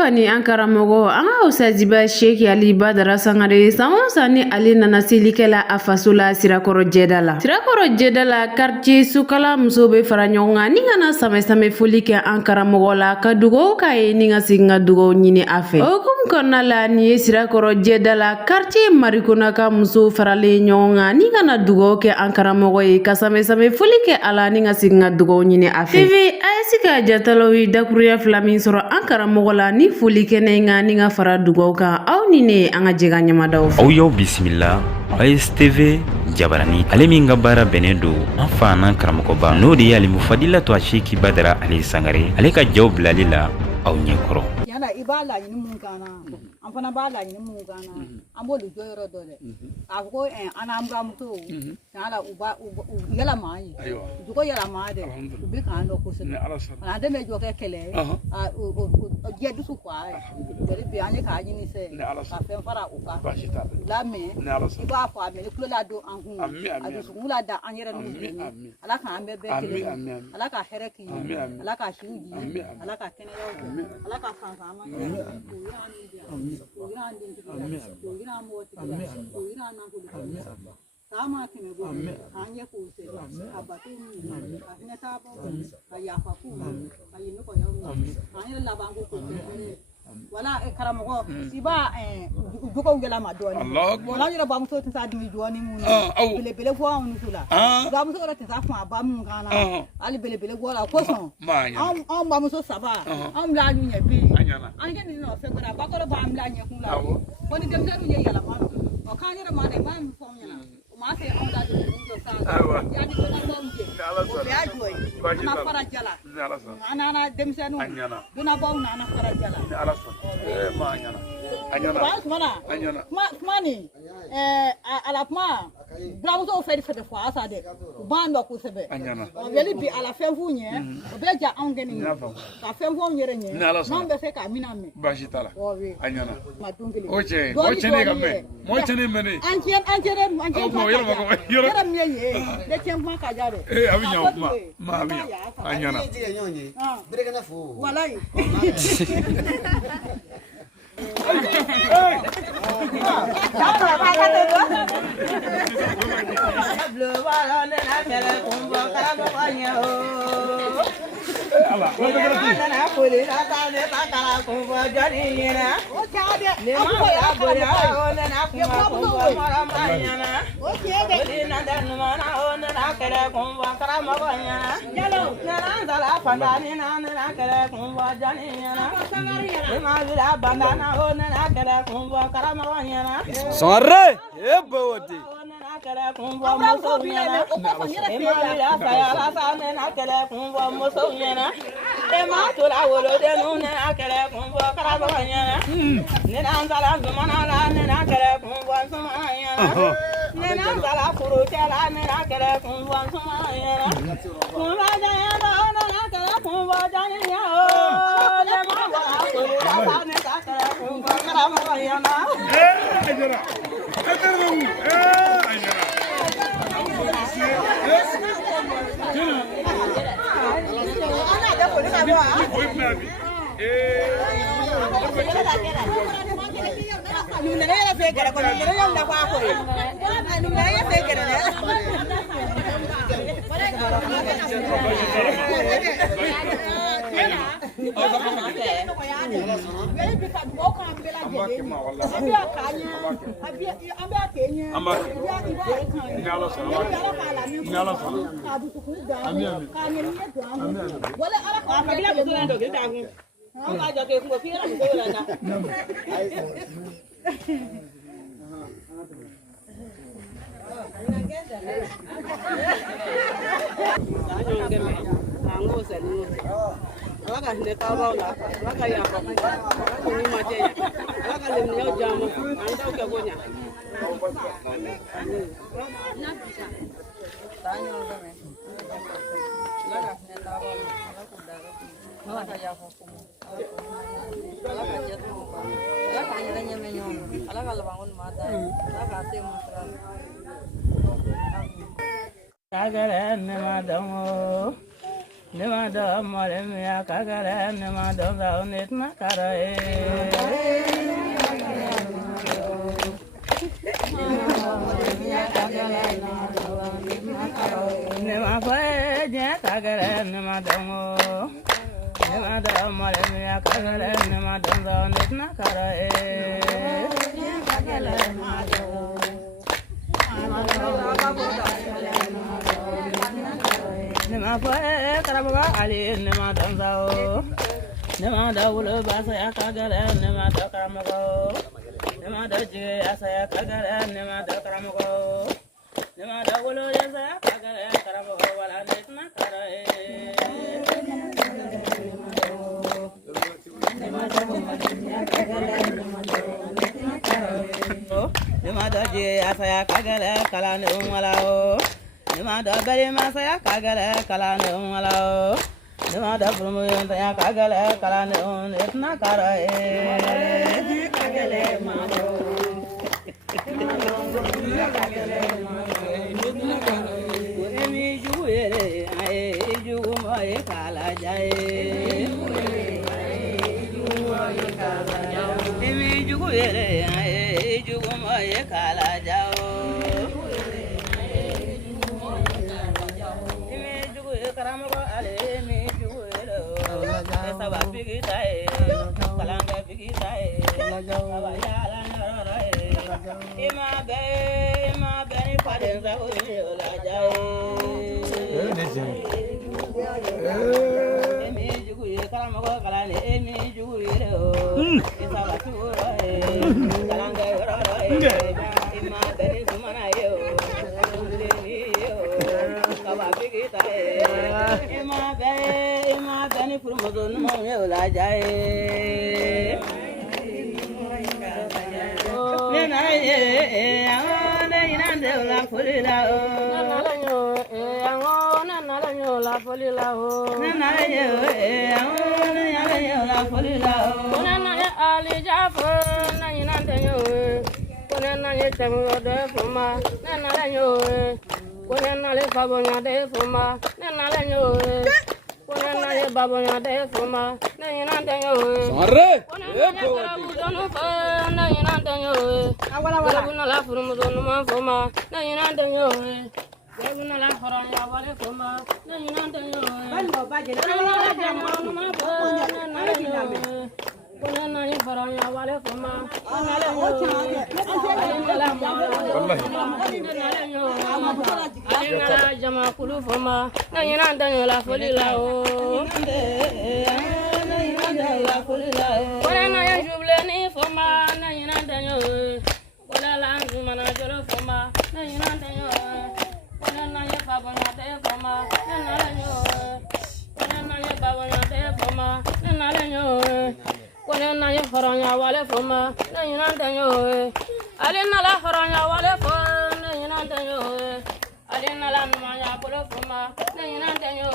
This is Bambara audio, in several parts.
Fani an karamɔgɔ an ka Usajiba Sheikh Ali Badara Sangare san o san ni ale nana selikɛla a faso la Sirakɔrɔ Jɛda la. Sirakɔrɔ Jɛda la quartier Sokala musow bɛ fara ɲɔgɔn kan ni kana samɛ foli kɛ an karamɔgɔ la ka dugawu k'a ye ni ka segin ka dugawu ɲini a fɛ. O hukumu kɔnɔna la ni ye Sirakɔrɔ Jɛda la quartier Marikona ka musow faralen ɲɔgɔn kan ni kana dugawu kɛ an karamɔgɔ ye ka samɛ foli kɛ a la ni ka segin ka dugawu ɲini a fɛ. TV AS ka jatalaw ye dakuruya fila min sɔrɔ an karamɔgɔ la ni foli kɛnɛ in kan ni ka fara dugawu kan aw ni ne an ka jɛka ɲɛmadaw fɛ. Aw y'aw bisimila AS TV Jabarani ale min ka baara bɛnnen don an fa n'an karamɔgɔba n'o de ye Alimufadilatu Sheikh Badara Ali Sangare ale ka jaw bilali la aw ɲɛkɔrɔ. Yana i b'a laɲini mun kana an fana b'a laɲini mun kana an b'olu jɔ yɔrɔ dɔ dɛ a fɔ ko an n'an buramusow tiɲɛ la u yɛlɛma an ye jogo yɛlɛma dɛ u bɛ k'an dɔn kosɛbɛ an tɛ jɔ kɛ kɛlɛ ye diɲɛ dusu fa ye bi an ye k'a ɲini sɛ ka fɛn fara u kan lamɛn i b'a fɔ a mɛn ni tulo la don an kun a dusukun la da an yɛrɛ n'u dɛmɛ ala k'an bɛɛ kelen ala ka hɛrɛ k'i ye ala ka siw di ala ka kɛnɛyaw ala ka fanfama sama kɛmɛ bɔ k'an ɲɛ k'o se ka bato min ka hinɛ taa bɔ ka yafa k'u ka yen nɔgɔyaw k'an yɛrɛ laban ko wala karamɔgɔ i b'a jogow yɛlɛma dɔɔnin wala an yɛrɛ bamuso tɛ se dimi dɔɔnin mun na belebele bɔ anw nusu la bamuso yɛrɛ tɛ se kuma ba mun kan na hali belebele bɔ la kosɔn anw bamuso saba anw bila ɲɛ bi an kɛ nin nɔfɛ bara bakɔrɔ b'an bila ɲɛkun la ko ni denmisɛnninw ye yɛlɛma o k'an yɛrɛ ma dɛ i b'a min fɔ anw ɲɛna o m'a fɛ anw la jɔ sa yanni ko ka b'anw jɛ o bɛɛ y'a jɔ ye an ma fara jala an n'an denmisɛnninw donnabaw n'an fara jala kuma nin ala kuma buramusow fɛ fɔ a sa dɛ u b'an dɔn kosɛbɛ yali bi ala fɛn f'u ɲɛ o bɛ ja anw kɛ nin ka fɛn f'anw yɛrɛ ɲɛ n'anw bɛ se k'a mina mɛn baasi t'a la a ɲɛna ma don kelen o cɛ ka mɛn mɔgɔ cɛnin mɛn ne an cɛ yɛrɛ min ye yen ne cɛ kuma ka ja dɛ a bɛ ɲɛ o kuma a bɛ ɲɛ a ɲɛna berekɛnɛ fo walayi Sonre, ebodi. Nema do mole mi akagara nema do za onet na karae. Nema fae je kagara nema do mo. Nema do mole mi akagara nema do za onet na karae. Nema fae karabaga ali nema do zao. Nema do wulo basa ya kagara nema do karamago. Nema do je asa ya kagara nema do karamago. Nema do wulo asa ya kagara karamago wala netna karae. Nema do je asa ya kagara kala ne umwalao. Nema do bari masa ya kagara kala ne umwalao. Nema do prumu yonta ya kagara kala ne netna karae. Emi jugu yere ae jugu moye kala jae. Emi jugu yere ae jugu moye kala jao. Emi jugu yere karamago ale emi jugu yere esa ba bigitae kalanga bigitae aba yala narae. Ima be ni padenza ola jae. Emi jugu yere karamago kalane emi jugu yere esa ba tuoe kalanga yoroe. Ima be ni sumana yo kaba bigitae. Ima be ni purmodo no ola jae. Jama kulu foma na yina danyo la foli la o. Kona na ya juble ni foma na yina danyo. Kona la nzuma na jolo foma na yina danyo. Kona na ya baba na de foma na na danyo. Kona na ya baba na de foma na na danyo. Kona na ya faranya wale foma na yina danyo. Ale na la faranya wale foma na yina danyo. Alina la manya kulu fuma na yina danyo.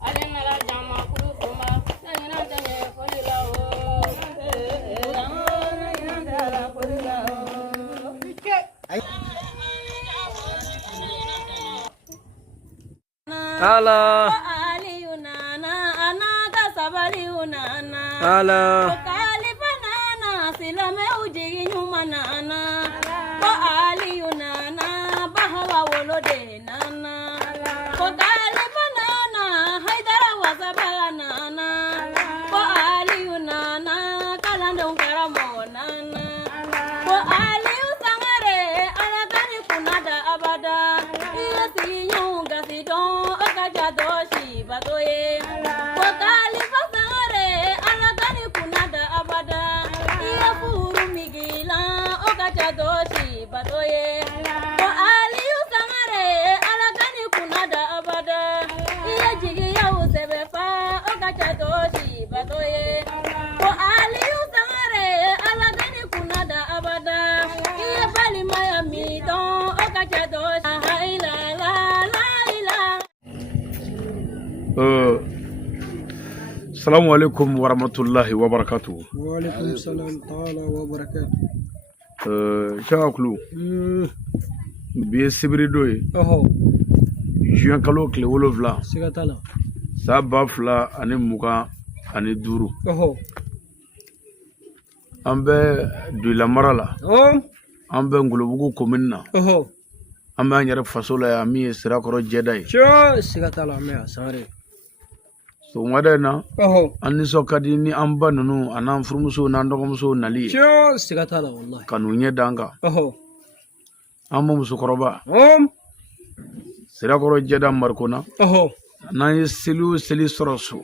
Alina la jama kulu fuma na yina danyo folila o. Na yina dala folila o. Ala Ali unana anaga sabali unana. ala Kali banana silame ujigi nyuma nana. Ko Ali unana bahawa wolo de nana. Ko kali banana haidara wasaba nana. Ko Ali unana kalanda unkaramo nana. Ko Ali usangare alagani kunada abada. Iya si nyunga si don okaja doshi batoye. Ko kali fasangare alagani kunada abada. Iya furu migila okaja doshi batoye. Ko Ali usangare alagani kunada abada. Iya jigi ya usebefa okaja doshi batoye. Ko Ali usangare alagani kunada abada. Iya bali maya midon okaja doshi. Haila la la la. Assalamu alaikum wa rahmatullahi wa barakatuh. waalaikum salam taala wa barakatuh. Shakulu bi sibiri do ye Oho juin kalo tile 7 siga tala Saba fila ani mugan ani duuru. An bɛ Doila mara la. An bɛ Ngolobugu commune na. An bɛ an yɛrɛ faso la yan min ye Sirakɔrɔ Jɛda ye. Siga t'a la, an bɛ yan Sangare. Sɔgɔmada in na an nisɔn ka di ni an ba ninnu an'an furumusow n'an dɔgɔmusow nali ye. Siga t'a la wallahi. Ka n'u ɲɛ d'an kan. An bɛ musokɔrɔba Sirakɔrɔ Jɛda Marikona. N'an ye seli o seli sɔrɔ so.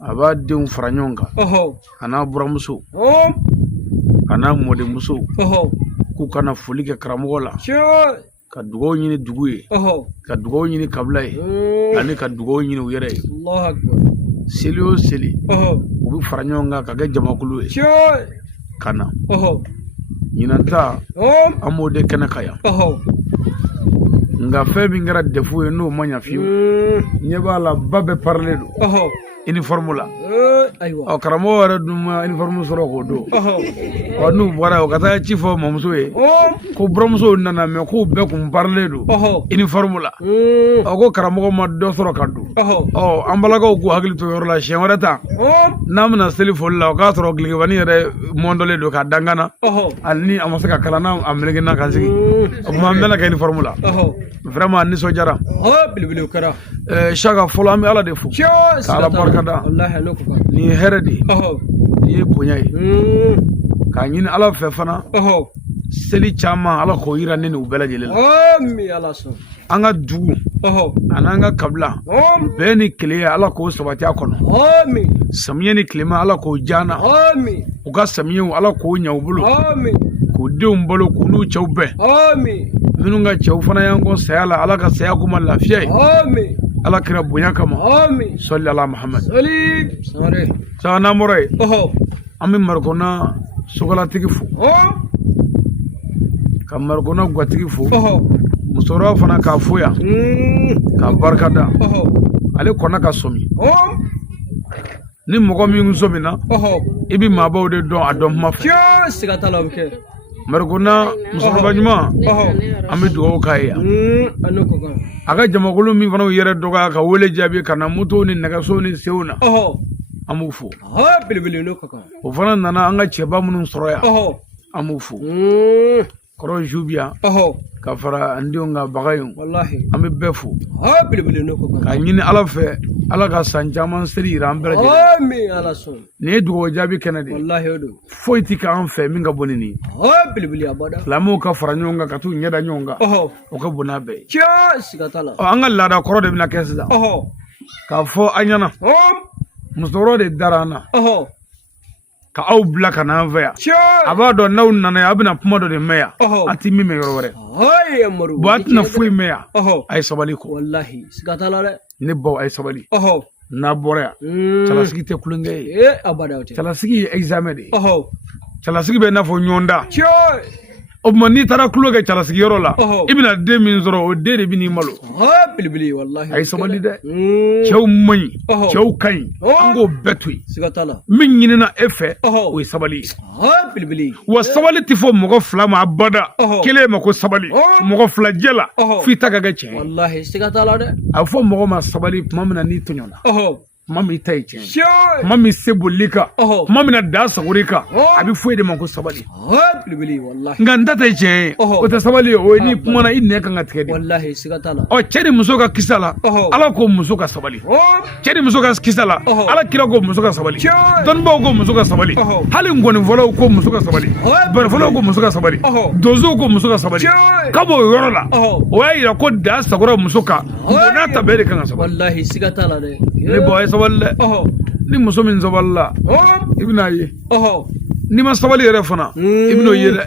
A b'a denw fara ɲɔgɔn kan. A n'a buramuso. A n'a mɔdenmuso. K'u kana foli kɛ karamɔgɔ la. Ka dugawu ɲini dugu ye. Ka dugawu ɲini kabila ye. Ani ka dugawu ɲini u yɛrɛ ye. Seli o seli u bɛ fara ɲɔgɔn kan ka kɛ jamakulu ye. Ka na. Ɲinan ta an b'o de kɛnɛ ka yan. Nka fɛn min kɛra defu ye n'o ma ɲa fiyewu. Ɲɛ b'a la ba bɛ parler don. Uniforme la. Karamɔgɔ yɛrɛ dun ma uniforme sɔrɔ k'o don. N'u bɔra o ka taa ci fɔ mamuso ye. Ko buramusow nana mais k'u bɛɛ kun parler don. Uniforme la. Ko karamɔgɔ ma dɔ sɔrɔ ka don. An balakaw k'u hakili to yɔrɔ la siɲɛ wɛrɛ ta. N'an bɛna seli foli la o k'a sɔrɔ gilekibani yɛrɛ mɔndɔlen don ka dangana. Hali ni a ma se ka kalan n'a a melekena ka sigi. O tuma an bɛna kɛ uniforme la. Vraiment nisɔndiyara. Belebele kɛra. Saka fɔlɔ an bɛ Ala de fo. K'Ala barika da. Nin ye hɛrɛ de ye. Nin ye bonya ye. K'a ɲini Ala fɛ fana. Seli caman Ala k'o yira ne ni u bɛɛ lajɛlen la. An ka dugu an'an ka kabila bɛɛ ni kelenya Ala k'o sabati a kɔnɔ. Samiyɛ ni tilema Ala k'o diya an na. U ka samiyɛw Ala k'o ɲɛ u bolo. K'u denw balo k'u n'u cɛw bɛn. Minnu ka cɛw fana y'an kɔ saya la Ala ka saya k'u ma lafiya ye. Ala kira bonya kama. Sɔli ala Muhammad. Saga n'an bɔra yen an bɛ Marikona sokolatigi fo. Ka Marikona gatigi fo. Musokɔrɔba fana k'a fo yan. K'a barika da. Ale kɔnna ka sɔmi. Ni mɔgɔ min sɔmina i bɛ maabaw de dɔn a dɔn kuma fɛ. Siga t'a la o bɛ kɛ. Marikona musokɔrɔba ɲuman an bɛ dugawu k'a ye yan. A ka jamakulu min fana yɛrɛ dɔgɔya ka wele jaabi ka na moto ni nɛgɛso ni sew na an b'u fo. O fana nana an ka cɛba minnu sɔrɔ yan an b'u fo. Kɔrɔ Zubiya ka fara an denw ka Bagayogo an bɛ bɛɛ fo. K'a ɲini Ala fɛ Ala ka san caman seli yira an bɛɛ lajɛlen. Nin ye dugawu jaabi kɛnɛ de ye. Foyi tɛ k'an fɛ min ka bon ni nin ye. Silamɛw ka fara ɲɔgɔn kan ka t'u ɲɛda ɲɔgɔn kan o ka bon n'a bɛɛ ye. An ka laada kɔrɔ de bɛna kɛ sisan k'a fɔ an ɲɛna musokɔrɔba de dara an na ka aw bila ka n'an fɛ yan. A b'a dɔn n'aw nana yan a bɛna kuma dɔ de mɛn yan a tɛ min mɛn yɔrɔ wɛrɛ. Bon a tɛna foyi mɛn yan a ye sabali kɔ. Ne baw a ye sabali. N'a bɔra yan cɛlasigi tɛ kulonkɛ ye. Cɛlasigi ye examen de ye. Cɛlasigi bɛ i n'a fɔ ɲɔgɔndan. O tuma n'i taara tulo kɛ cɛlasigiyɔrɔ la i bɛna den min sɔrɔ o den de bɛ n'i malo. A ye sabali dɛ. Cɛw man ɲi cɛw ka ɲi an k'o bɛɛ to yen. Min ɲinina e fɛ o ye sabali ye. Wa sabali tɛ fɔ mɔgɔ fila ma abada kelen ma ko sabali mɔgɔ fila jɛ la f'i ta ka kɛ tiɲɛ ye. A bɛ fɔ mɔgɔ ma sabali tuma min na n'i tɔɲɔna. Kuma min ta ye tiɲɛ ye. Kuma min se bolili kan kuma min na da sagori kan a bɛ fɔ e de ma ko sabali. Nka n ta tɛ tiɲɛ ye o tɛ sabali ye o ye n'i kumana i nɛn kan ka tigɛ de. Cɛ ni muso ka kisa la Ala ko muso ka sabali. Cɛ ni muso ka kisa la Ala kira ko muso ka sabali. Dɔnnibaw ko muso ka sabali. Hali nkɔnifɔlaw ko muso ka sabali. Barifɔlaw ko muso ka sabali. Donsow ko muso ka sabali. Ka bɔ o yɔrɔ la o y'a yira ko da sagora muso kan bon n'a ta bɛɛ de kan ka sabali. Ne bɔ a ye sabali dɛ. Ni muso min sabali la i bɛn'a ye. N'i ma sabali yɛrɛ fana i bɛn'o ye dɛ.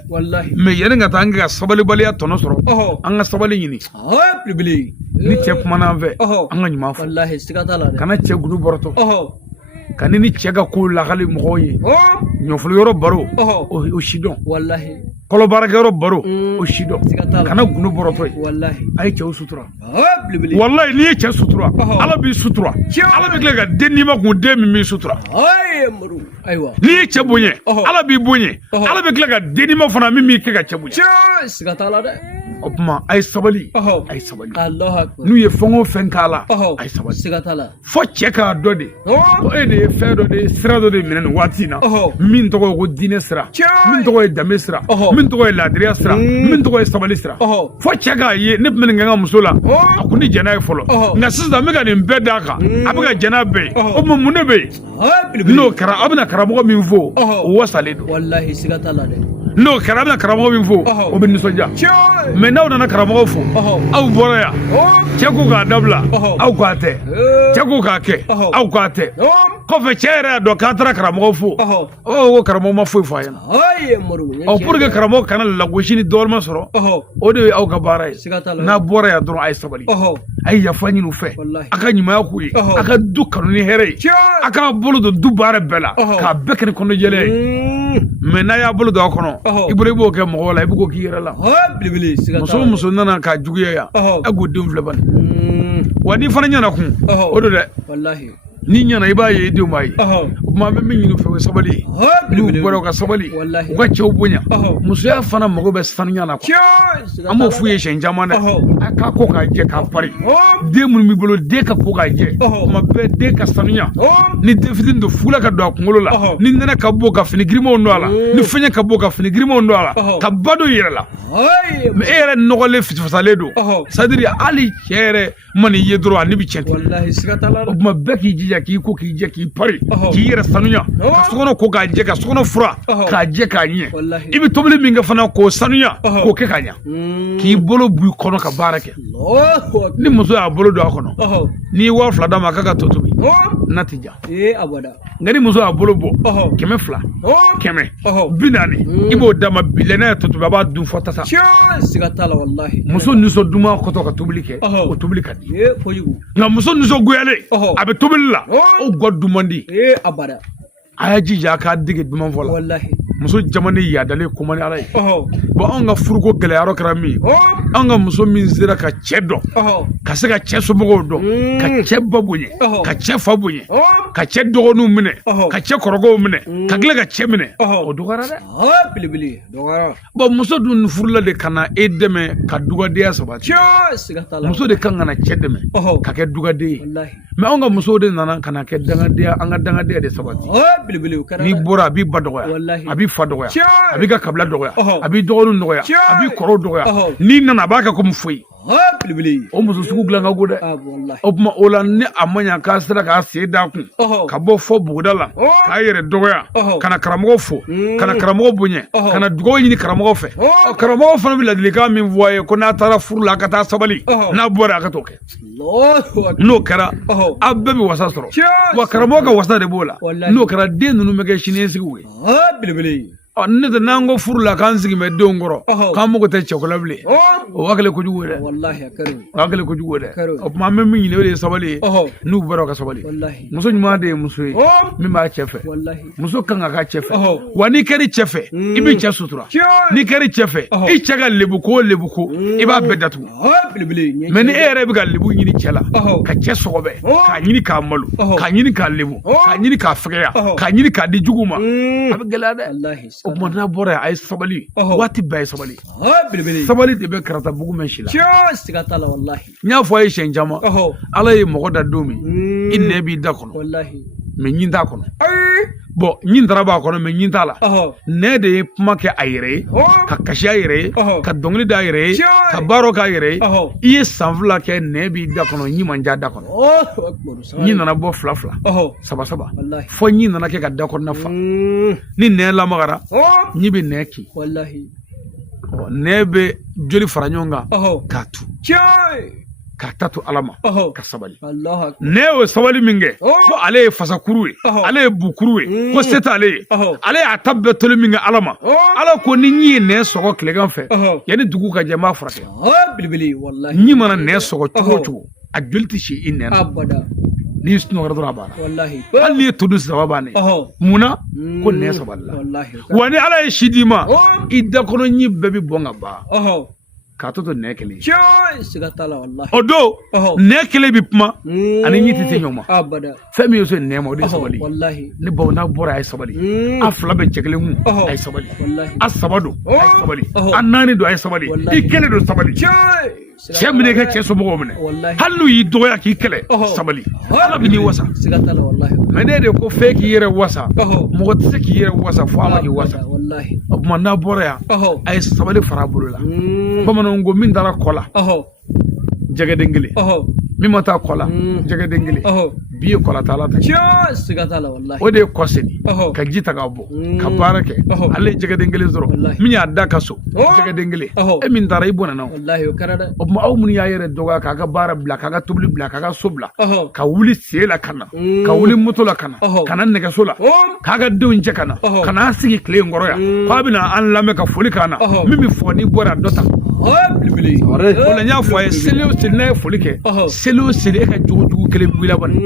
Mais yanni ka taa an kɛ ka sabalibaliya tɔnɔ sɔrɔ an ka sabali ɲini. Ni cɛ kumana an fɛ an ka ɲuman fɔ. Kana cɛ gudu bɔrɔtɔ. Ka ni cɛ ka ko lakali mɔgɔw ye. Ɲɔfɔli yɔrɔ baro o si dɔn. Kɔlɔbaarakɛyɔrɔ baro o si dɔn. Kana gundo bɔrɔtɔ ye. A ye cɛw sutura. Wallahi n'i ye cɛ sutura Ala b'i sutura. Ala bɛ tila ka den d'i ma kun den min b'i sutura. N'i ye cɛ bonya Ala b'i bonya. Ala bɛ tila ka den d'i ma fana min b'i kɛ ka cɛ bonya. o kuma ay sabali Oho. ay sabali Allahu akbar. n'u ye fɛn o fɛn k'a la Oho. ay sabali Siga t'a la. fo cɛ k'a dɔ de Oh. ko e de ye fɛn dɔ de sira dɔ de minɛ nin waati in na Oho. min tɔgɔ ye ko diinɛ sira Tiɲɛ. min tɔgɔ ye danbe sira Oho. min tɔgɔ ye laadiriya sira min tɔgɔ ye sabali sira Oho. fo cɛ k'a ye ne tun bɛ nin kɛ n ka muso la Oh. a kun ni jɛn n'a ye fɔlɔ Oho. nka sisan n bɛ ka nin bɛɛ d'a kan a bɛ ka jɛn n'a bɛɛ ye Oho. o tuma mun de bɛ yen Ah, bilibili. n'o kɛra a bɛna karamɔgɔ min fo Oho. o wasalen don Wallahi siga t'a la dɛ. n'o kɛra a bɛna karamɔgɔ min fo Oho. o bɛ nisɔndiya Tiɲɛ. mɛ n'aw nana karamɔgɔ fo Oho. aw bɔra yan Oh. cɛ ko k'a dabila Oho. aw k'a tɛ Eh. cɛ ko k'a kɛ Oho. aw k'a tɛ Oh. kɔfɛ cɛ yɛrɛ y'a dɔn k'a taara karamɔgɔ fo Oho. ko karamɔgɔ ma foyi fɔ a ɲɛna Aye Modibo. pour que karamɔgɔ kana lagosi ni dɔɔrima sɔrɔ Oho. o de ye aw ka baara ye Siga t'a la. n'a bɔra yan dɔrɔn a ye sabali Oho. a ye yafa ɲini u fɛ Wallahi. a ka ɲumanya k'u ye Oho. a ka du kanu ni hɛrɛ ye Tiɲɛ. a k'a bolo don du baara bɛɛ la Oho. k'a bɛɛ kɛ ni kɔnɔjɛlɛ ye mɛ n'a y'a bolo don a kɔnɔ Oho. i bolo i b'o kɛ mɔgɔw la i bɛ k'o k'i yɛrɛ la Ah, bilibili. Siga t'a muso la. o muso nana k'a juguya yan Oho. e k'o denw filɛ bani Mm. wa n'i fana ɲɛna kun Oho. o don dɛ Wallahi. n'i ɲɛna i b'a ye i denw b'a ye Oho. o tuma an bɛ min ɲini u fɛ o ye sabali ye Ah, n'u bilibili. bɔra u ka sabali Wallahi. u ka cɛw bonya Oho. musoya fana mago bɛ sanuya na kuwa Tiɲɛ. Siga an t'a b'o la f'u ye dɛ. siɲɛ caman dɛ Oho. a k'a ko k'a jɛ k'a pari Oh. den minnu b'i bolo den ka ko k'a jɛ Oho. tuma bɛɛ den ka sanuya Oh. ni den fitinin don fula ka don a kunkolo la Oho. ni nɛnɛ ka bɔ ka fini girimanw don a la ni fɛnyɛ ka bɔ ka fini girimanw don a la Oho. ka ba don i yɛrɛ la Aye. mɛ e yɛrɛ nɔgɔlen fisifasalen don Oho. c'est-à-dire hali cɛ yɛrɛ mana i ye dɔrɔn a ni bi cɛn ten Wallahi siga t'a la o dɛ. tuma bɛɛ k'i jija k'i ko k'i jɛ k'i pari Oho. k'i yɛrɛ sanuya Oho. ka sokɔnɔ ko k'a jɛ ka sokɔnɔ fura Oho. k'a jɛ k'a ɲɛ Wallahi. i bɛ tobili min kɛ fana k'o sanuya Oho. k'o kɛ ka ɲɛ Mm. k'i bolo b'i kɔnɔ ka baara kɛ Allahu akbar. ni muso y'a bolo don a kɔnɔ Oho. n'i ye 1000 d'a ma a k'a ka to tobi Oh. n'a ti ja Eh, abada. nka ni muso y'a bolo bɔ Oho. 200 Oh. 100 Oho. 40 i b'o d'a ma bi la n'a ye to tobi a b'a dun fɔ tasa Tiɲɛ. Siga t'a la wallahi. muso nisɔn duman kɔtɔ ka tobili kɛ Oho. o tobili ka di Eh, kojugu. nka muso nisɔn goyalen Oho. a bɛ tobili la Oh. o gɔ duman di Eh, abada. a y'a jija a k'a dege duman fɔ la Wallahi. muso caman de yaadalen ko man di ala ye Oho. bɔn anw ka furuko gɛlɛyayɔrɔ kɛra min ye Oh. an ka muso min sera ka cɛ dɔn Oho. ka se ka cɛ somɔgɔw dɔn ka cɛ ba bonya Oho. ka cɛ fa bonya Oh. ka cɛ dɔgɔninw minɛ Oho. ka cɛ kɔrɔkɛw minɛ ka tila ka cɛ minɛ Oho. o dɔgɔyara dɛ Ah, bilibili. Dɔgɔyara. bɔn muso dun furula de ka na e dɛmɛ ka dugadenya sabati Tiɲɛ. Siga t'a la. muso de kan ka na cɛ dɛmɛ Oho. ka kɛ dugaden ye Wallahi. mɛ anw ka musow de nana ka na kɛ dangadenya an ka dangadenya de sabati Ah, bilibili. O kɛra n'i dɛ. bɔra a b'i ba dɔgɔya Wallahi. a b'i fa dɔgɔya Tiɲɛ. a b'i ka kabila dɔgɔya Ɔhɔ. a b'i dɔgɔninw dɔgɔya Tiɲɛ. a b'i kɔrɔw dɔgɔya Ɔhɔ. n'i nana a b'a kɛ komi foyi Ah, bilibili. o muso sugu dilan ka go dɛ Ah, wallahi. o tuma o la ni a ma ɲa k'a sera k'a sen d'a kun Ɔhɔ. ka bɔ fɔ buguda la Ɔhɔ. k'a yɛrɛ dɔgɔya Ɔhɔ. ka na karamɔgɔ fo ka na karamɔgɔ bonya Ɔhɔ. ka na dugawu ɲini karamɔgɔ fɛ Ɔhɔ. karamɔgɔ fana bɛ ladilikan min fɔ a ye ko n'a taara furu la a ka taa sabali Ɔhɔ. n'a bɔra a ka t'o kɛ Allahu akbar. n'o kɛra Ɔhɔ. aw bɛɛ bɛ wasa sɔrɔ Tiɲɛ. wa karamɔgɔ ka wasa de b'o la Wallahi. n'o kɛra den ninnu bɛ kɛ siniɲɛsigiw ye Ah, bilibili. ne tɛ n'an ko furu la k'an sigi bɛ denw kɔrɔ Ɔhɔ. k'an mago tɛ cɛko la bilen Oh. o ka gɛlɛn kojugu ye dɛ Wallahi a kɛra o. o ka gɛlɛn kojugu ye dɛ Karo. o tuma an bɛ min ɲini o de ye sabali ye Ɔhɔ. n'u bɔra o ka sabali Wallahi. muso ɲuman de ye muso ye Oh. min b'a cɛ fɛ Wallahi. muso kan ka k'a cɛ fɛ Ɔhɔ. wa n'i kɛra cɛ fɛ i bɛ cɛ sutura Tiɲɛ. n'i kɛra cɛ fɛ Ɔhɔ. i cɛ ka lebu ko o lebu ko i b'a bɛɛ datugu Ah, bilibili. mɛ ni e yɛrɛ bɛ ka lebu ɲini cɛ la Ɔhɔ. ka cɛ sɔgɔbɛ Ɔhɔ. k'a ɲini k'a malo Ɔhɔ. k'a ɲini k'a lebu Ɔhɔ. k'a ɲini k'a fɛgɛya Ɔhɔ. k'a ɲini k'a di juguw ma a Mm. bɛ gɛlɛya dɛ Wallahi. o tuma n'a bɔra yan a ye sabali Ɔhɔ. waati bɛɛ ye sabali Ah, bilibili. sabali de bɛ karata bugu mɛn si la Tiɲɛ. Siga t'a la wallahi. n y'a fɔ a ye siɲɛ caman Ɔhɔ. ala ye mɔgɔ da don min Mm. i nɛ b'i da kɔnɔ Wallahi. mɛ ɲin t'a kɔnɔ Ayi. bɔn ɲin tara b'a kɔnɔ mɛ ɲin t'a la Ɔhɔ. nɛ de ye kuma kɛ a yɛrɛ ye Oh. ka kasi a yɛrɛ ye Ɔhɔ. ka dɔnkili da a yɛrɛ ye Tiɲɛ. ka baaraw k'a yɛrɛ ye Ɔhɔ. i ye san 2 kɛ nɛ b'i da kɔnɔ ɲin man ja da kɔnɔ Allahu akbar. ɲin nana bɔ 2 Ɔhɔ. 3 Wallahi. fɔ ɲin nana kɛ ka da kɔnɔna fa Mm. ni nɛ lamagara Oh. ɲin bɛ nɛ kin Wallahi. nɛ bɛ joli fara ɲɔgɔn kan Ɔhɔ. k'a tu Tiɲɛ. k'a ta to ala ma Ɔhɔ. ka sabali Allahu akbar. ne y'o sabali min kɛ Oh. ko ale ye fasakuru ye Ɔhɔ. ale ye bukuru ye ko se t'ale ye Ɔhɔ. ale y'a ta bɛɛ toli min kɛ ala ma Oh. ala ko ni ɲi ye nɛ sɔgɔ tilegan fɛ Ɔhɔ. yanni dugu ka jɛ n b'a furakɛ Ah, bilibili. Wallahi. ɲi mana nɛ sɔgɔ cogo o Ɔhɔ. cogo a joli tɛ si i nɛ na Abada. n'i sunɔgɔra dɔrɔn a banna Wallahi. hali n'i ye to dun saba bannen Ɔhɔ. munna Mm. ko nɛ sabali la Wallahi. wa ni ala ye si d'i ma Oh. i da kɔnɔ ɲi bɛɛ bɛ bɔn ka ban Ɔhɔ. k'a to nɛ kelen Joy siga t'a la wallahi. o don nɛ kelen bi kuma ani ɲi tɛ se ɲɔgɔn ma Abada. fɛn min ye so nɛ ma o de ye sabali Wallahi. ni bawo n'a bɔra a ye sabali a fila bɛ cɛ kelen kun a ye sabali Wallahi. a saba don a ye sabali a naani don a ye sabali Wallahi. i kelen don sabali cɛ minɛ ka cɛ somɔgɔw minɛ Wallahi. hali n'u y'i dɔgɔya k'i kɛlɛ sabali ala bɛ n'i wasa Siga t'a la wallahi. mɛ ne de ko f'e k'i yɛrɛ wasa mɔgɔ tɛ se k'i yɛrɛ wasa fo ala k'i wasa Wallahi. o tuma n'a bɔra yan a ye sabali fara a bolo la bamananw ko min taara kɔ la jɛgɛden kelen min ma taa kɔ la jɛgɛden kelen bi ye kɔla t'ala ta Joy siga t'a la wallahi. o de ye kɔ seni ka ji ta k'a bɔ ka baara kɛ ale ye jɛgɛden kelen sɔrɔ min y'a da ka so jɛgɛden kelen e min taara i bɔnna o Wallahi o kɛra dɛ. o tuma aw minnu y'a yɛrɛ dɔgɔya k'a ka baara bila k'a ka tobili bila k'a ka so bila ka wuli sen la ka na ka wuli moto la ka na ka na nɛgɛso la k'a ka denw cɛ ka na ka n'a sigi tile in kɔrɔ yan k'a bɛna an lamɛn ka foli k'an na min bɛ fɔ n'i bɔra dɔ ta Bilibili. o la n y'a fɔ a ye seli o seli n'a ye foli kɛ seli o seli e ka jogo jugu kelen b'i la kɔni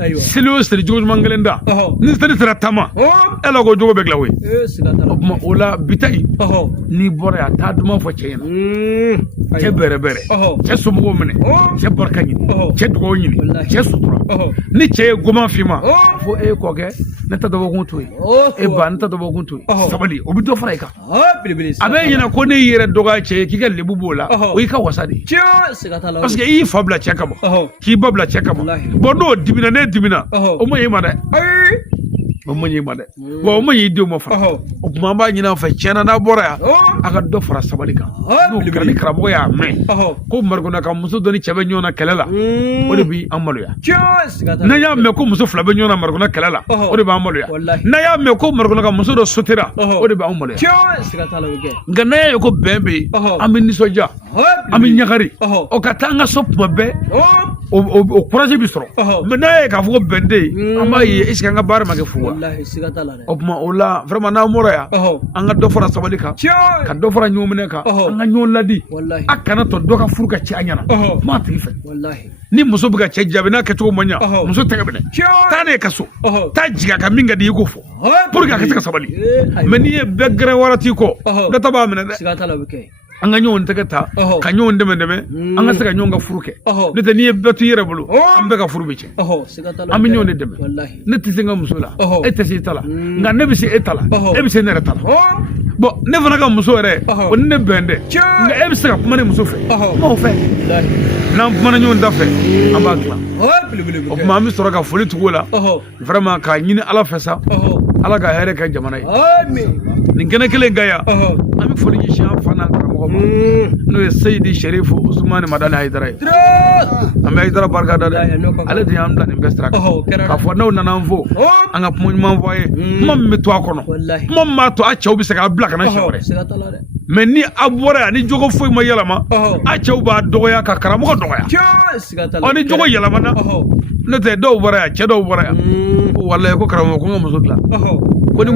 Ayiwa. seli o seli jogo ɲuman kelen da ni seli sera taama e la ko jogo bɛ dilan o ye Siga t'a la. o tuma o la bitagi n'i bɔra yan taa duman fɔ cɛ ɲɛna cɛ bɛrɛbɛrɛ cɛ somɔgɔw minɛ cɛ barika ɲini cɛ dugawu ɲini cɛ sutura ni cɛ ye goman f'i ma fo e kɔkɛ ne ta dɔgɔkun to yen e ba ne ta dɔgɔkun to yen sabali o bɛ dɔ fara i kan Bilibili. a bɛ ɲɛna ko ne y'i yɛrɛ dɔgɔya cɛ ye k'i ka lebu b'o la o y'i ka wasa de ye Joy siga t'a la. parce que i y'i fa bila cɛ kama k'i ba bila cɛ kama bon n'o dimina ne dimina o ma ɲi i ma dɛ o ma ɲi i ma dɛ wa o ma ɲi i denw ma fana o tuma an b'a ɲini an fɛ tiɲɛna n'a bɔra yan a ka dɔ fara sabali kan n'o kɛra ni karamɔgɔ y'a mɛn ko marikɔnɔ ka muso dɔ ni cɛ bɛ ɲɔgɔn na kɛlɛ la o de b'i an maloya Joy siga t'a la. n'an y'a mɛn ko muso fila bɛ ɲɔgɔn na marikɔnɔ kɛlɛ la o de b'an maloya Wallahi. n'an y'a mɛn ko marikɔnɔ ka muso dɔ sotera o de b'an maloya Joy siga t'a la o bɛ kɛ. nka n'an y'a ye ko bɛn bɛ yen an bɛ nisɔndiya an bɛ ɲagari o ka taa an ka so tuma bɛɛ o kurazi bi sɔrɔ mɛ n'a ye k'a fɔ ko bɛn tɛ yen an b'a ye est ce que an ka baara ma kɛ fu wa Wallahi siga t'a la dɛ. o tuma o la vraiment n'an bɔra yan an ka dɔ fara sabali kan ka dɔ fara ɲɔgɔn minɛ kan an ka ɲɔgɔn ladi Wallahi. a kana to dɔ ka furu ka cɛ a ɲɛna kuma tigi fɛ Wallahi. ni muso bɛ ka cɛ jaabi n'a kɛcogo man ɲa muso tɛgɛ minɛ taa ne ka so taa jigin a ka min ka di i k'o fɔ pour que a ka se ka sabali mɛ n'i ye bɛɛ gɛrɛ wara t'i kɔ dɔ ta b'a minɛ dɛ Siga t'a la o bɛ kɛ. an ka ɲɔgɔn tɛgɛ ta ka ɲɔgɔn dɛmɛ an ka se ka ɲɔgɔn ka furu kɛ n'o tɛ n'i ye bɛɛ to i yɛrɛ bolo an bɛɛ ka furu bɛ tiɲɛ Siga t'a la. an bɛ ɲɔgɔn de dɛmɛ Wallahi. ne tɛ se n ka muso la e tɛ se i ta la nka ne bɛ se e ta la e bɛ se ne yɛrɛ ta la bon ne fana ka muso yɛrɛ o ni ne bɛn dɛ nka e bɛ se ka kuma ne muso fɛ kuma o fɛ n'an kumana ɲɔgɔn da fɛ an b'a dilan Bilibili o bɛ kɛ. tuma an bɛ sɔrɔ ka foli tugu o la vraiment k'a ɲini ala fɛ sa ala ka hɛrɛ kɛ jamana ye Amin. nin kɛnɛ kelen ka yan an bɛ foli ɲɛsin an fa n'an karamɔgɔ ma n'o ye seyidi sherifu usumani madani hayidara ye an bɛ hayidara barika da dɛ ale de y'an bila nin bɛɛ sira kan k'a fɔ n'aw nana an fo an ka kuma ɲuman fɔ a ye kuma min bɛ to a kɔnɔ Wallahi. kuma min b'a to a cɛw bɛ se k'a bila ka na siɲɛ wɛrɛ Siga t'a la dɛ. mɛ ni a bɔra yan ni jogo foyi ma yɛlɛma a cɛw b'a dɔgɔya ka karamɔgɔ dɔgɔya Joy siga t'a la. ɔ ni jogo yɛlɛmana n'o tɛ dɔw bɔra yan cɛ dɔw bɔra yan ko walayi ko karamɔgɔ ko n ka muso dilan ko ni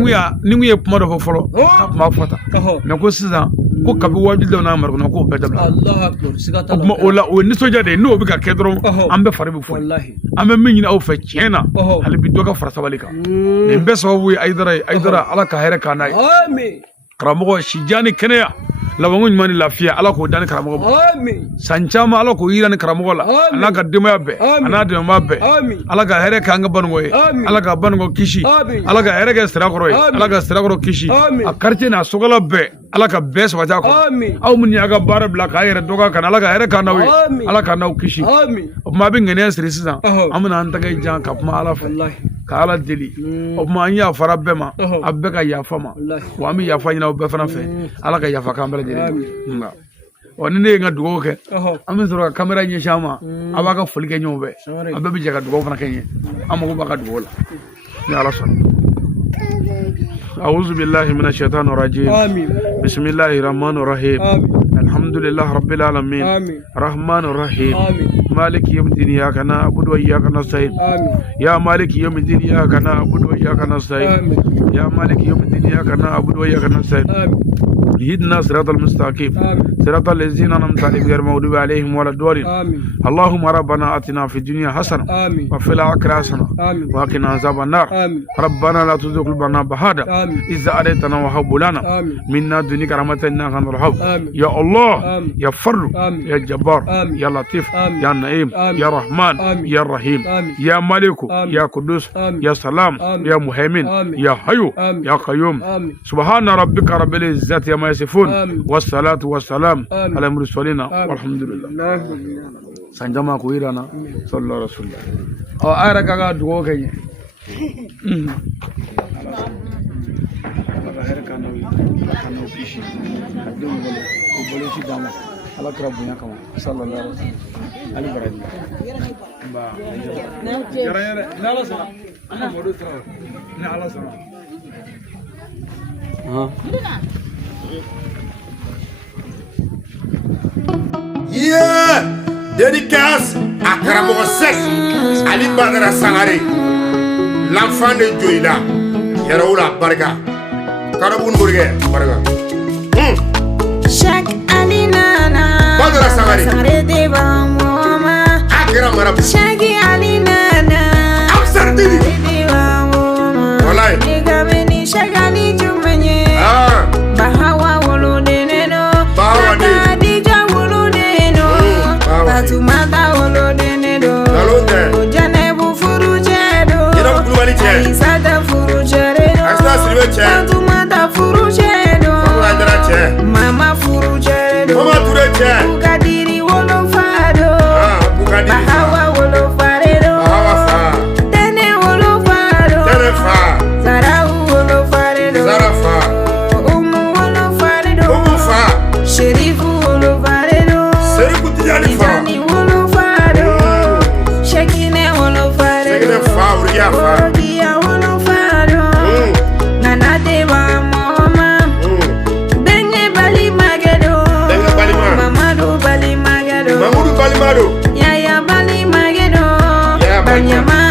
kun ye kuma dɔ fɔ fɔlɔ a tun b'a fɔ tan mɛ ko sisan ko kabi wajibi dɔ n'a marikɔnɔ k'o bɛɛ dabila Allahu akbar. Siga t'a o la. tuma o la o ye nisɔndiya de ye n'o bɛ ka kɛ dɔrɔn an bɛɛ fari bɛ fɔ Wallahi. an bɛ min ɲini aw fɛ tiɲɛ na hali bi dɔ ka fara sabali kan nin bɛɛ sababu ye ayidara ye ayidara ala ka hɛrɛ k'an n'a ye Amin. karamɔgɔ sijan ni kɛnɛya labanko ɲuman ni lafiya ala k'o da ni karamɔgɔ ma Amin. san caman ala k'o yira ni karamɔgɔ la a n'a ka denbaya bɛɛ a n'a dɛmɛbaa bɛɛ Amin. ala ka hɛrɛ kɛ an ka banuŋɔ ye Amin. ala ka banuŋɔ kisi Amin. ala ka hɛrɛ kɛ sirakɔrɔ ye Amin. ala ka sirakɔrɔ kisi Amin. a quartier n'a sokala bɛɛ ala ka bɛɛ sabati a kɔnɔ Amin. aw minnu y'a ka baara bila k'a yɛrɛ dɔgɔ kana ala ka hɛrɛ k'an n'aw ye Amin. ala ka n'aw kisi Amin. o tuma a bɛ ŋaniya siri sisan Ɔhɔ. an bɛna an tɛgɛ jan ka kuma ala fɛ Wallahi. ka ala deli o tuma an yafara bɛɛ ma Ɔhɔ. a bɛɛ ka yafa ma Wallahi. wa an bɛ yafa ɲini aw bɛɛ fana fɛ ala ka yafa k'an bɛɛ lajɛlen ma ni ne ye n ka dugawu kɛ an bɛ sɔrɔ ka kamera ɲɛsin an ma a b'a ka foli kɛ ɲɔgɔn fɛ a bɛɛ bɛ jɛ ka dugawu fana kɛ ɲɛ an mago b'a ka dugawu la ni ala sɔnna أعوذ بالله من الشيطان الرجيم آمين. بسم الله الرحمن الرحيم آمين. الحمد لله رب العالمين آمين. الرحمن الرحيم آمين. مالك يوم الدين إياك نعبد وإياك نستعين آمين. يا مالك يوم الدين إياك نعبد وإياك نستعين آمين. يا مالك يوم الدين إياك نعبد وإياك نستعين آمين. اهدنا صراط المستقيم صراط الذين أنعمت عليهم غير المغضوب عليهم ولا الضالين اللهم ربنا آتنا في الدنيا حسنة وفي الآخرة حسنة وقنا عذاب النار ربنا لا تزغ قلوبنا بعد إذ هديتنا وهب لنا منا دونك رحمة إنك أنت الوهاب يا الله يا فر يا جبار يا لطيف يا نعيم يا رحمن يا رحيم يا مالك يا قدوس يا سلام يا مهيمن يا حي يا قيوم سبحان ربك رب العزة عما يصفون والصلاة والسلام على المرسلين والحمد لله سنجما كويرانا صلى الله عليه وسلم أرى كذا دعوة كذي كانوا فيشي كدوم وبلوشي دام على كربنا كمان صلى الله عليه وسلم علي برادي با يرى لا سلام أنا مودو سلام لا سلام Yeah, dédicace à Karamoko Sek, Ali Badara Sangare, l'enfant de Joïla, Yaraoula Barga, Karaboun Bourguet, Barga. Chaque Alinana, Badara Sangare, devant moi, Akira Marab, chaque Alinana, Amsterdam, devant moi, voilà, les gamins, chaque Ali Jumanye, Bahawa Wolo Deneno, Bahawa de Dija Wolo Deno, Fatumata Wolo Deneno, Janebu Furujedo, Aisata Furujedo, Fatumata Furujedo, Mama Furujedo, Bukadiri Wolo Fado, Bahawa Wolo Faredo, Tene Wolo Fado, Zarau Wolo Faredo, Umu Wolo Faredo, Sherifu Wolo Faredo, Tijani Wolo Fado, Shekine Wolo Faredo, Ogia Wolo Fado, Nanate Ba Mama, Denge Bali Magedo, Mamadou Bali Magedo, Yaya Bali Magedo, Banyama